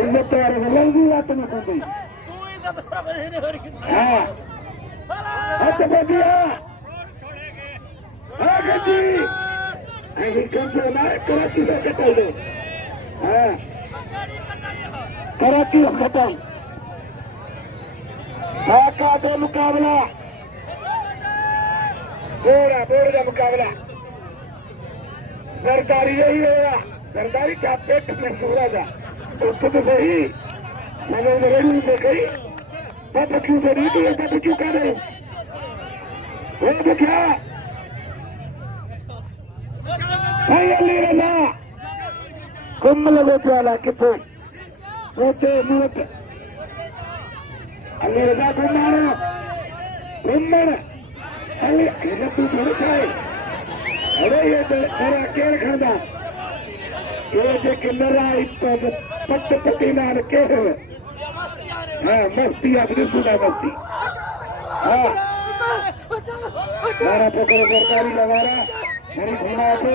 सुन्नत वाले लंगी बात में को गई हां अच्छा बढ़िया हां गड्डी आई कम से ना कराची से कटाई दो हां कराची खत्म का दो मुकाबला बोरा बोर का मुकाबला सरदारी यही होगा सरदारी का पेट में सूरा था उसको तो सही मैंने रेडी से कही तब क्यों से नहीं दिया तब क्यों कर रहे वो तो क्या फाइनली रहा कुम्मल बेटे वाला कितने रोते मुहत अल्लाह रजा घुमाना घुमन अरे तू थोड़े खाए अरे ये तेरा केर खादा ये जे किलर आई पट पटी नाल के हां मस्ती अपनी सुना मस्ती हां मारा पकड़ सरकारी लगारा मेरी घुमा दो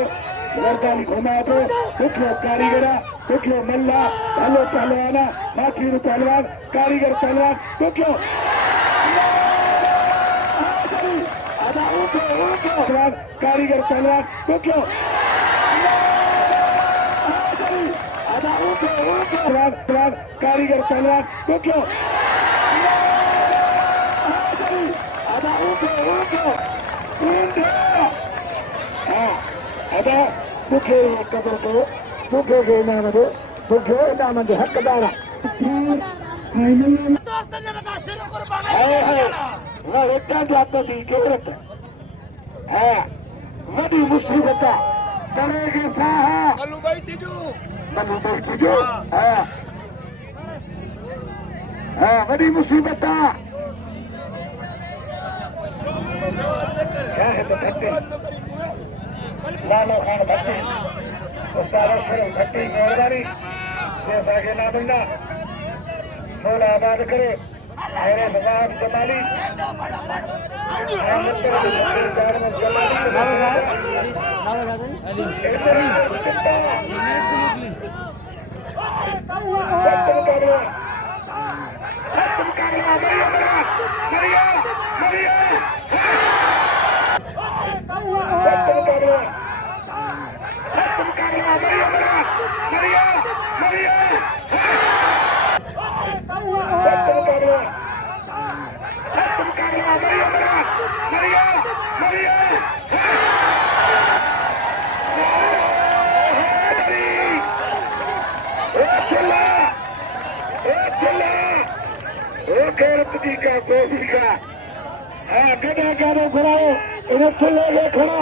सरकारी घुमा दो कुछ कारीगरा कुछ मल्ला हेलो पहलवाना बाकी पहलवान कारीगर पहलवान कुछ कारीगर पहलवान तो क्यों कारीगर पहलवान तो क्यों अदा मुखे कदर को मुखे के नाम दो मुखे नाम के हकदार जाता थी केवरत है वही मुसीबत बड़े के साथ मल्लू भाई तीजू है वही मुसीबत क्या है तो भट्टी लालो खान भट्टी उस्ताद भट्टी मेहरबानी जैसा के ना बंदा थोड़ा आबाद करे मेरे समाज कमाली का गदा गाना घुराओ इन्हें खड़ा